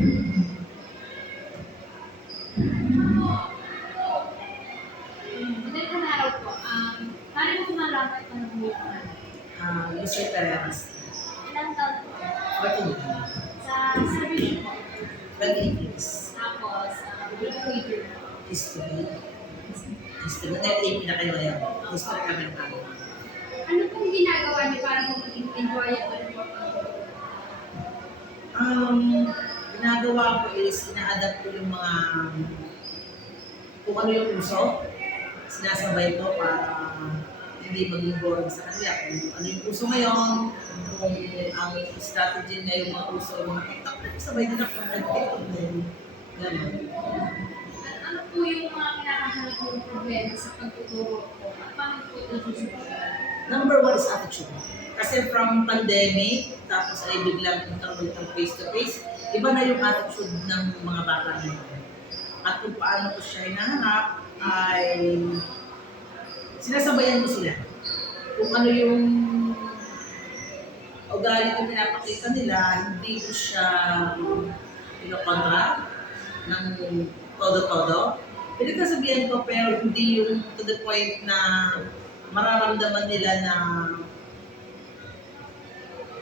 Magandang araw po. Paano mo malaman kung ano yung Lucy Perez, ilang taon po? 14, Sa service po. 28 years. Tapos, grade major. History. History. Ngayon, na kayo ngayon. History kami ng kami. Ano pong ginagawa niyo para po maging enjoyable po? Ginagawa ko is, ina-adapt ko yung mga, kung ano yung uso, sinasabay ko para hindi maging boring sa kanila. Kung ano yung uso ngayon, kung ang strategy na yung mga uso, yung mga TikTok, sabay din ako ng TikTok din. Ganun. Ano po yung mga kinakaharap mong problema sa pagtuturo po? At paano po ito susunod? Number one is attitude. Kasi from pandemic, tapos ay biglang nagkaroon ng face-to-face, iba na yung attitude ng mga bata ngayon. At kung paano ko siya hinahanap, ay sinasabayan ko sila. Kung ano yung ugali ko pinapakita nila, hindi ko siya pinokontra ng todo-todo. Pinagkasabihan ko pero hindi yung to the point na mararamdaman nila na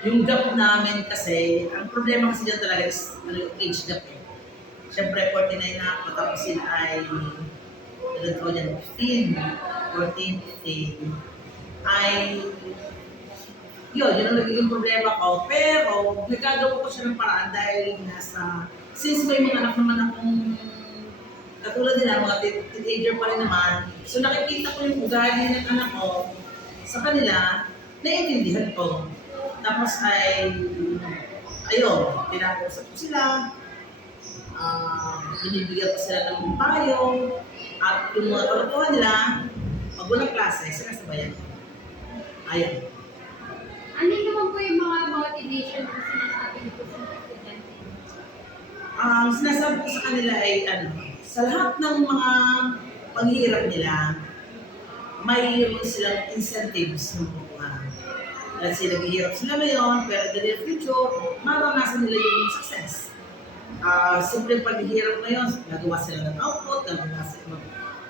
yung gap namin kasi, ang problema kasi dyan talaga is yung age gap eh. Siyempre, 49 na ako, tapos sila ay, ilan ko dyan, 15, 14, 15, ay, yun ang nagiging problema ko. Pero, nagagawa ko siya ng paraan dahil since may mga anak naman akong katulad nila, mga teenager pa rin naman, so nakikita ko yung ugali ng anak ko sa kanila, naiintindihan ko. Tapos ay, ayun, pinag-usap ko sila, binibigyan ko sila ng payo, at yung mga kalokohan nila, pag walang klase, sinasabayan ko. Ayun. Ano naman po yung mga motivation na sinasabi niyo po sa mga estudyante? Ang sinasabi ko sa kanila ay, sa lahat ng mga paghihirap nila, mayroon silang incentives na makukuha. Kasi naghihirap sila ngayon, pero in the near future, maranasan nila yung success. Simple paghihirap ngayon, nagawa sila ng output, nagawa sila,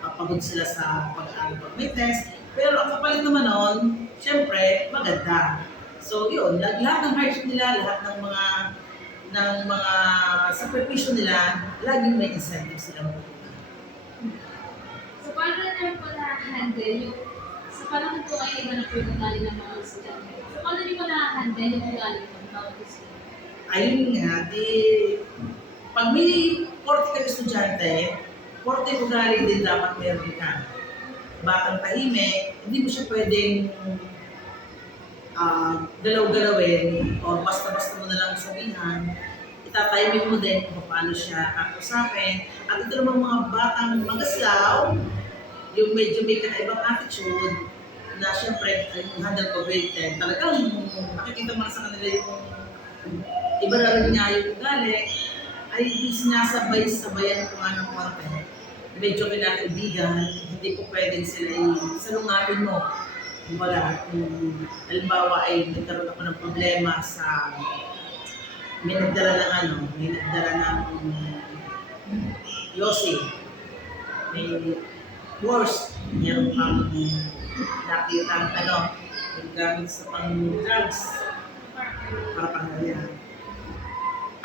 mapagod sila sa pag-aaral pag may test, pero ang kapalit naman nun, syempre, maganda. So yun, lahat ng hardship nila, lahat ng mga sakripisyo nila, laging may incentives sila makukuha. So, paano na naman po na-handle yung sa panahon po kayo iba na po yung ugali ng mga estudyante? So, paano niyo po na-handle yung ugali po ng mga estudyante? Ayun nga, pag may 40 ka estudyante, 40 ugali din dapat meron ka. Batang tahimik, hindi mo siya pwedeng galaw-galawin o basta-basta mo na lang sabihan. Itataymin mo din kung paano siya kakusapin. At ito naman mga batang magaslaw, yung medyo may kakaibang attitude, na siyempre, yung handle ko grade 10, talagang nakikita mo na sa kanila yung iba na rin nga yung ugali, ay sinasabay-sabayan ko nga ng konti. Medyo kinakaibigan, hindi ko pwedeng sila salungatin mo. Wala, kung halimbawa ay nagkaroon ako ng problema sa may nagdala ng Yossi. May worse, mayroon pang nakitang yung gamit sa pang-drugs para pangyayari.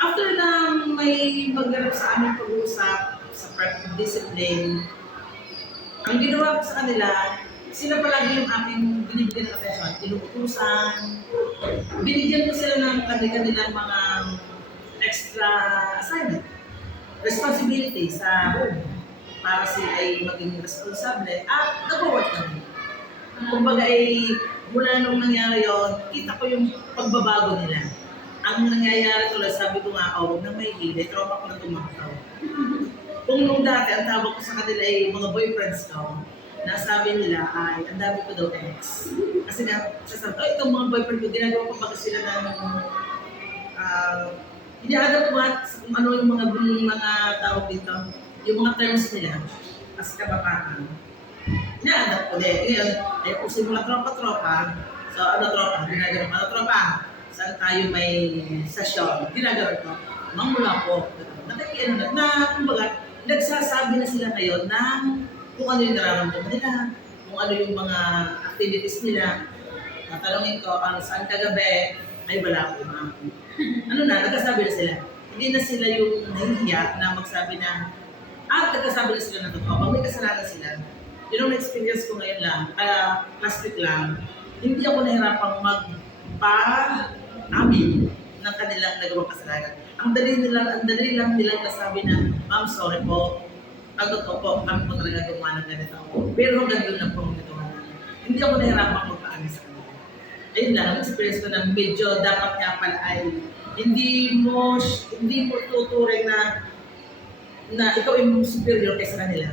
After na may magharap sa aming pag-uusap sa practice discipline, ang ginawa ko sa kanila, sila palagi yung aking binibigyan ng attention, inuutusan, binigyan ko sila ng kanilang mga extra assignment, responsibility sa home para sila ay maging responsable at nag-work kami. Kumbaga ay mula nung nangyari yun, kita ko yung pagbabago nila. Ang nangyayari tuloy, sabi ko nga, huwag na may hili, trauma ko na tumakaw. Kung nung dati, ang tawag ko sa kanila ay mga boyfriends ko, nasabi nila ay, ang dami ko daw ex. Kasi nga, sasabi, itong mga boyfriend ko, ginagawa ko baga sila ng ina-adapt ko kung ano yung mga tawag dito, yung mga terms nila, as kabataan. Ina-adapt ko din. Ngayon, ay kung simula tropa-tropa, so ano tropa, ginagawa ko, ano tropa, saan tayo may session, ginagawa ko. Mangmula po. Nakikiano kumbaga, nagsasabi na sila ngayon ng kung ano yung nararamdaman nila, kung ano yung mga activities nila. Tatanungin ko, saan kagabi? Ay, wala po, ma'am. Ano na, nagsasabi na sila. Hindi na sila yung nahihiya na magsabi na, nagsasabi na sila na totoo. Pag may kasalanan sila, yun ang experience ko ngayon lang, last week lang, hindi ako nahirapang magpa-amin ng kanilang nagawang kasalanan. Ang dali lang nilang nasabi na, ma'am, sorry po. Ang totoo po, kami po talaga gumawa ng ganito. Pero hanggang doon lang po ang nagawa namin. Hindi ako nahirapang magpa-amin sa kanila. Ayun lang, ang experience ko na medyo dapat nga pala ay hindi mo tuturing na ikaw yung superior kaysa kanila.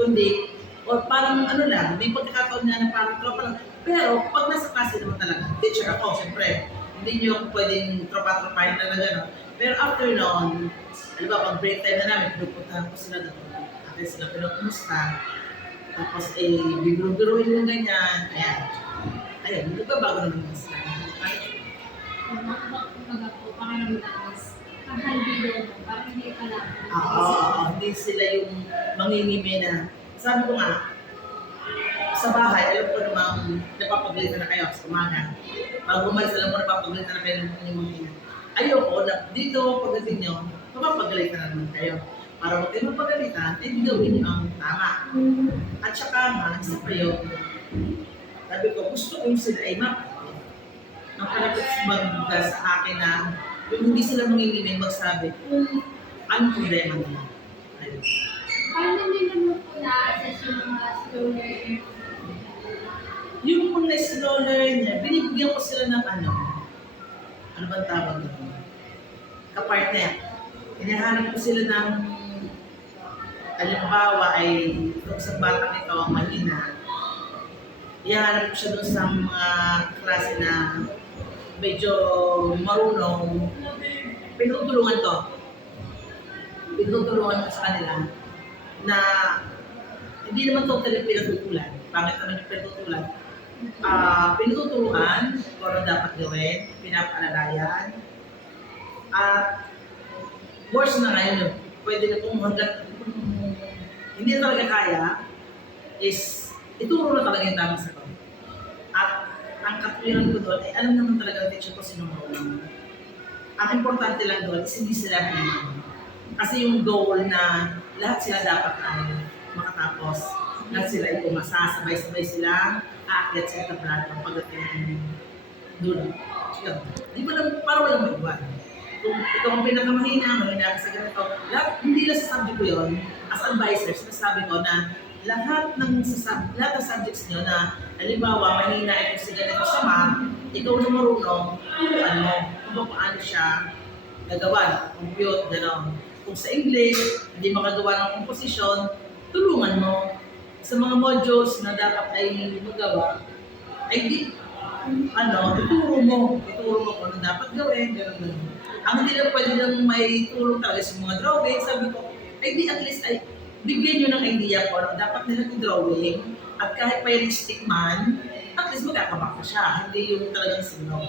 Kundi, o parang ano lang, may pagkakataon nga na parang tropa lang. Pero pag nasa klase naman talaga, teacher ako, siyempre, hindi niyo ako pwedeng tropa-tropahin na gano'n. Pero after noon, alam ba, pag break time na namin, pinupuntahan ko sila doon. Atin sila pinupumusta. Tapos bibiro-biroin yung ganyan. Ayun, nagbabago naman yung sila. Kumbaga po, pakiramdam is kahalbido mo, parang hindi ka lang. Hindi sila yung mangingimi na. Sabi ko nga, sa bahay, alam ko namang napapagalitan na kayo sa umaga. Pag umalis, alam ko napapagalitan na kayo ng inyong mga ina. Ayoko na dito, pagdating nyo, mapapagalitan na naman kayo. Para huwag kayo magpagalitan, gawin nyo ang tama. At saka nga, isa pa yun, sabi ko, gusto ko yung sila ay mapagalitan. Ang palapit sa akin na yung hindi sila mangingiming magsabi kung anong problema nila. Ayun. Paano nila mo po na-assess yung mga slow learner? Yung mga slow learner, binibigyan ko sila ng ano bang tawag doon? Kapartner. Hinahanap ko sila ng, halimbawa ay, kung sa batang ito ang mahina, ihahanap ko siya doon sa mga klase na medyo marunong, pinutulungan ko sa kanila na hindi naman totally pinatutulan. Pangit naman yung pinatutulan. Pinututuruan kung ano dapat gawin, pinapaalalayan. At worse na ngayon, pwede na kung hindi na talaga kaya, is ituro na talaga yung tamang sagot. At ang katwiran ko doon, alam naman talaga ang teacher ko sino marunong. Ang importante lang doon is hindi sila pinag. Kasi yung goal na lahat sila dapat ay makatapos. Lahat sila ay pumasa, sabay-sabay sila, aakyat sa etablado pagdating doon. Di ba lang, para walang maiwan. Kung ikaw ang mahina ka sa ganito, hindi lang sa subject ko yun, as advisor, sinasabi ko na lahat ng subjects nyo na halimbawa mahina ito sa ganito sa math, ikaw na marunong, turuan mo kung paano siya nagawa, compute, gano'n. Kung sa English, hindi makagawa ng composition, tulungan mo. Sa mga modules na dapat ay magawa, ay ituro mo kung ano dapat gawin, gano'n. Ang hindi lang pwede lang may tulong talaga sa mga drawing, sabi ko, ay di at least ay bigyan nyo ng idea kung ano dapat nila yung drawing, at kahit may lipstick man, at least magkakabaka siya, hindi yung talagang sino.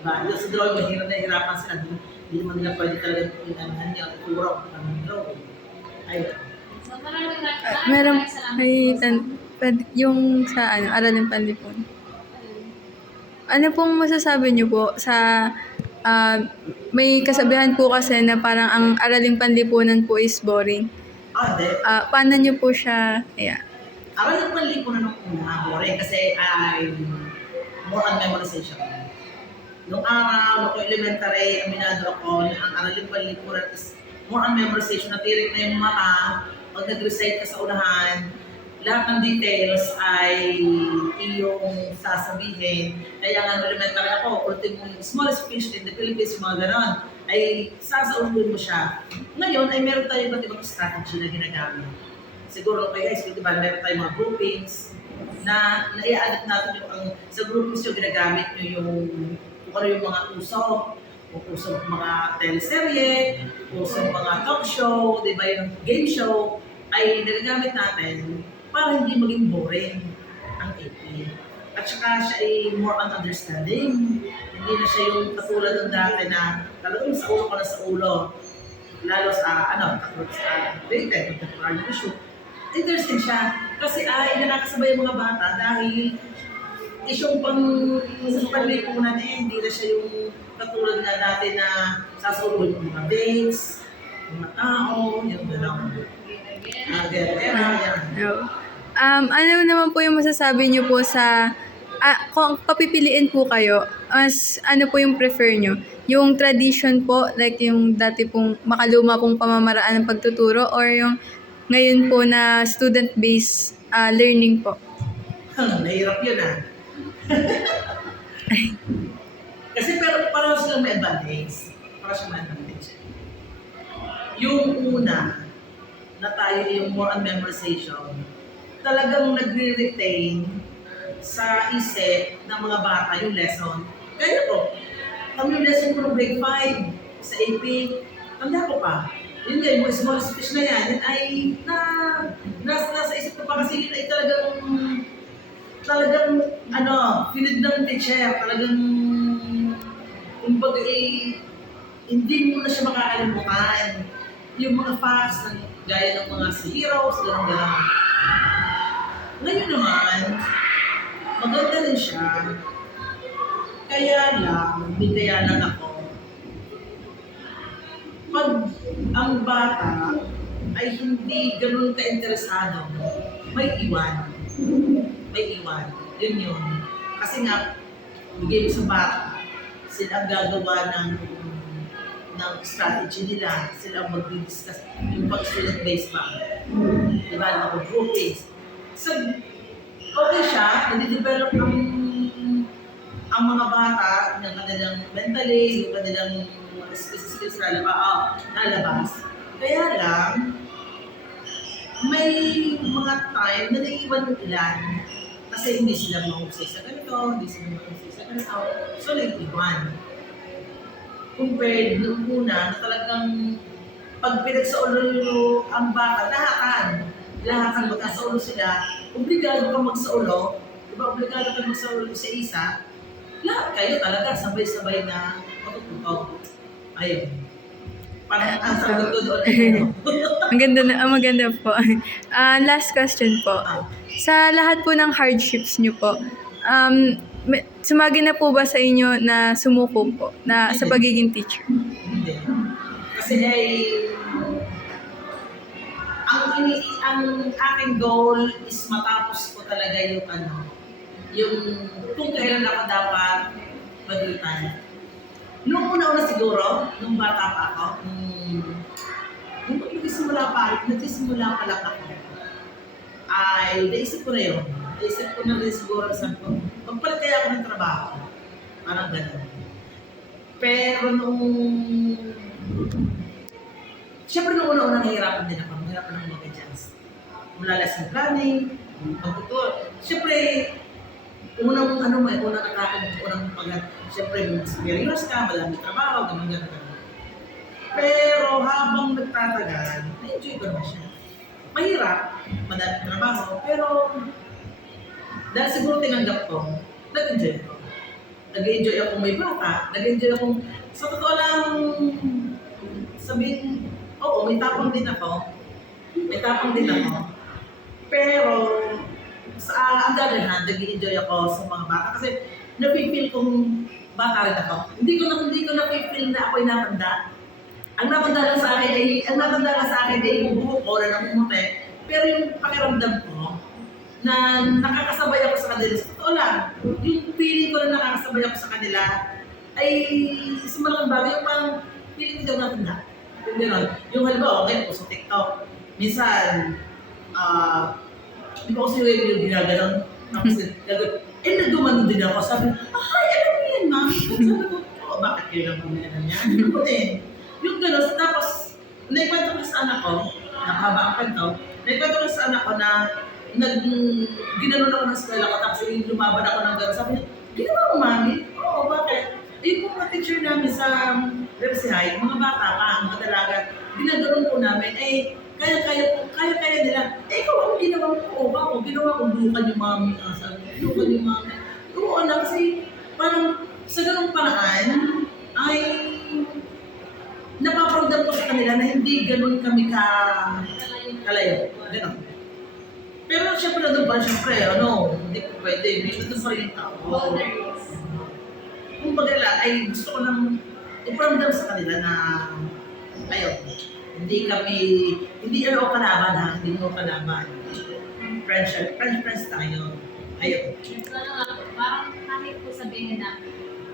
Diba? Yung sa drawing, nahihirapan sila, hindi naman nila pwede talaga pinanahan niya, ituro ng drawing. Ayun. So, maraming Meron, salamat. yung sa Araling Panlipunan. Ano pong masasabi niyo po sa, may kasabihan po kasi na parang ang Araling Panlipunan po is boring. Hindi. Paano niyo po siya, Araling Panlipunan ng una, boring kasi ay more on memorization. Nung araw, nung elementary, aminado ako na ang Araling Panlipunan is more on memorization. Natirik na yung mata, pag nag-recite ka sa unahan, lahat ng details ay iyong sasabihin. Kaya nga elementary ako, ultimate smallest fish in the Philippines, yung mga ganon, ay sasaulin mo siya. Ngayon ay meron tayo iba't ibang strategy na ginagamit. Siguro kay high school, diba, meron tayong mga groupings na i-adapt natin yung sa groupings yung ginagamit nyo yung kung ano yung mga uso, kung uso mga teleserye, uso mga talk show, diba, yung game show, ay nagagamit natin para hindi maging boring ang AP. At saka siya ay more on understanding, hindi Hindi na siya yung katulad ng dati na talagang sa ulo ko na sa ulo. Lalo sa, katulad sa rated, contemporary issue. Interesting siya. Kasi nakakasabay yung mga bata dahil isyong pang sa panlipunan hindi na siya yung katulad na dati na sasauluhin ng mga dates, mga tao, yung gano'n. Yan. Ano naman po yung masasabi niyo po sa kung papipiliin po kayo, as ano po yung prefer nyo? Yung tradition po, like yung dati pong makaluma pong pamamaraan ng pagtuturo or yung ngayon po na student-based learning po? Nahirap yun Kasi pero parang silang may advantage. Yung una, na tayo yung more on memorization, talagang nagre-retain sa isip ng mga bata yung lesson. Kaya ko, kami yung lesson ko ng grade 5 sa AP, tanda ko pa. Yun nga, yung small speech na yan ay nasa isip ko pa kasi yun ay talagang pinid ng teacher, talagang kumbaga hindi mo na siya makakalimutan. Yung mga facts na gaya ng mga si heroes, gano'n. Ngayon naman, maganda rin siya. Kaya lang ako. Pag ang bata ay hindi ganun ka-interesado, may iwan. Yun yun. Kasi nga, bigay mo sa bata, sila ang gagawa ng strategy nila. Sila ang mag-discuss yung pag-student-based pa. Diba? Group-based. So, okay siya, nadidevelop ang mga bata ng kanilang mentally, yung kanilang skills na nalabas. Kaya lang, may mga time na naiiwan ng ilan kasi hindi sila mahusay sa ganito, hindi sila mahusay sa ganito. So, naiiwan. Compared noong una na talagang pag pinagsaulo ang bata, lahat magkasaulo sila, obligado kang magsaulo, diba obligado kang magsaulo sa isa, lahat kayo talaga sabay-sabay na matututo. Ayun. Parang ang sagot ko doon. Maganda po. Last question po. Sa lahat po ng hardships niyo po, sumagi na po ba sa inyo na sumuko po na sa pagiging teacher? Hindi. Kasi ang aking goal is matapos ko talaga yung kung kailan ako dapat mag-retire. Nung una-una siguro, nung bata pa ako, nung nagsisimula pa lang ako, ay naisip ko na yun. Naisip ko na rin siguro sa magpalit kaya ako ng trabaho. Parang gano'n. Pero siyempre nung una-una nahihirapan din ako. Nahihirapan ako mag-adjust. Mula lesson planning, pagtutur. Siyempre, unang atake, siyempre, serious ka, madami trabaho, gano'n. Pero habang nagtatagal, na-enjoy ko naman siya. Mahirap, madami trabaho, pero dahil siguro tinanggap ko, nag-enjoy ako. Nag-enjoy ako may bata, nag-enjoy ako, sa totoo lang, sabihin, oo, may tapang din ako. Pero, on the other hand, nag-enjoy ako sa mga bata kasi napipil kong bata rin ako. Hindi ko napipil na ako'y natanda. Ang natanda lang sa akin ay yung buhok ko na namumuti. Pero yung pakiramdam ko, na nakakasabay ako sa kanila. Sa totoo lang, yung feeling ko na nakakasabay ako sa kanila ay sa malaking bagay, yung parang feeling ko daw natanda. Yung gano'n. Yung halimbawa, ngayon po sa TikTok, minsan, di ba kasi yung ginaganon? Tapos nagumano din ako. Sabi, ay, alam mo yan, ma'am. Sabi ko, bakit kayo lang bumilanan yan? Ano din? Yung gano'n, tapos, naikwento ko sa anak ko, nakahaba ang kwento, naikwento ko sa anak ko na ginanon ako ng eskwela ko, tapos lumaban ako ng gano'n. Sabi niya, ginawa mo, mami? Oo, bakit? Yung mga teacher namin sa Repsi High, mga bata pa, mga dalaga, ginaganon po namin, kaya nila. Ikaw, ano ginawa mo? Oo, ako, ginawa ko, dukan yung mami. Sabi ko, dukan yung mami. Oo, alam, kasi parang sa ganung paraan, ay napaparamdam ko sa kanila na hindi ganun kami kalayo. Ganun. Pero syempre nandun pa, syempre, hindi ko pwede. Nandun pa rin yung tao. Boundaries. Kung bagala, ay gusto ko nang iparamdam sa kanila na, ayun, hindi ano kalaban ha, hindi mo kalaban. Friends tayo. Ayun. So, ano nga po, parang kahit po sabihin na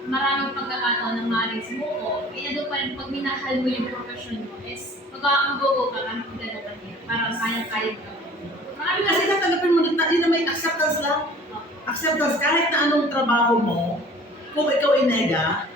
maraming pagkakataon na maaaring sumuko, kaya doon pa rin pag minahal mo yung profession mo is mag-go ka kahit gano'n ka niya. Parang kaya-kaya ka. Marami Kasi kasi tatanggapin mo na yun na may acceptance lang. Acceptance, kahit na anong trabaho mo, kung ikaw inega,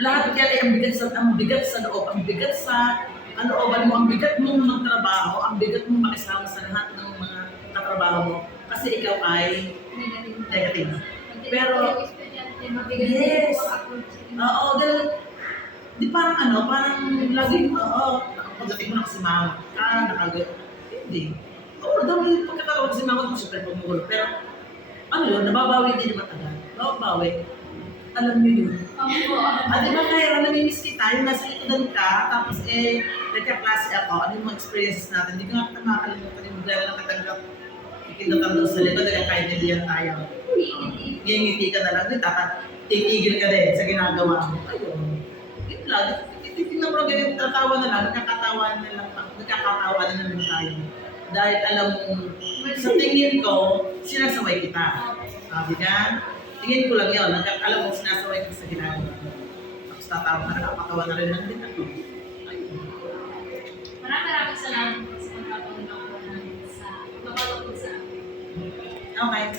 lahat yan ay ang bigat sa loob, ang bigat sa kalooban mo, ang bigat mong magtrabaho, ang bigat mong makisama sa lahat ng mga katrabaho mo. Kasi ikaw ay negative. negative. Pag Pero, yung estudyante, mabigat yes. yung approach. Oo, ganun. Di parang parang laging, pagdating mo na kasi mama ka, hindi. Oo, dami pagkakaroon kasi mama ko, syempre pumugulo. Pero, yun, nababawi din naman agad. Nababawi. Alam niyo yun. Opo. Di ba kaya namimiss kita, yung nasa likodan ka, tapos nagka-klase ako, ano yung mga experiences natin, hindi ko nga kita makakalimutan yung dahil lang katanggap. Ikinatang doon sa likod, nagkakaintindihan tayo. Ngingiti ka na lang, titigil ka din sa ginagawa mo. Ayun. Yun lang, titigil na ganyan, tatawa na lang, nakakatawa na lang tayo. Dahil alam mo, sa tingin ko, sinasaway kita. Sabi ka, tingin ko lang yun, alam mo, sinasaway kita sa ginagawa mo. Tapos tatawa na, nakakatawa na rin lang din ako. Ayun. Maraming salamat po sa pagkakataon ko namin sa pagpapalapot sa akin. Okay.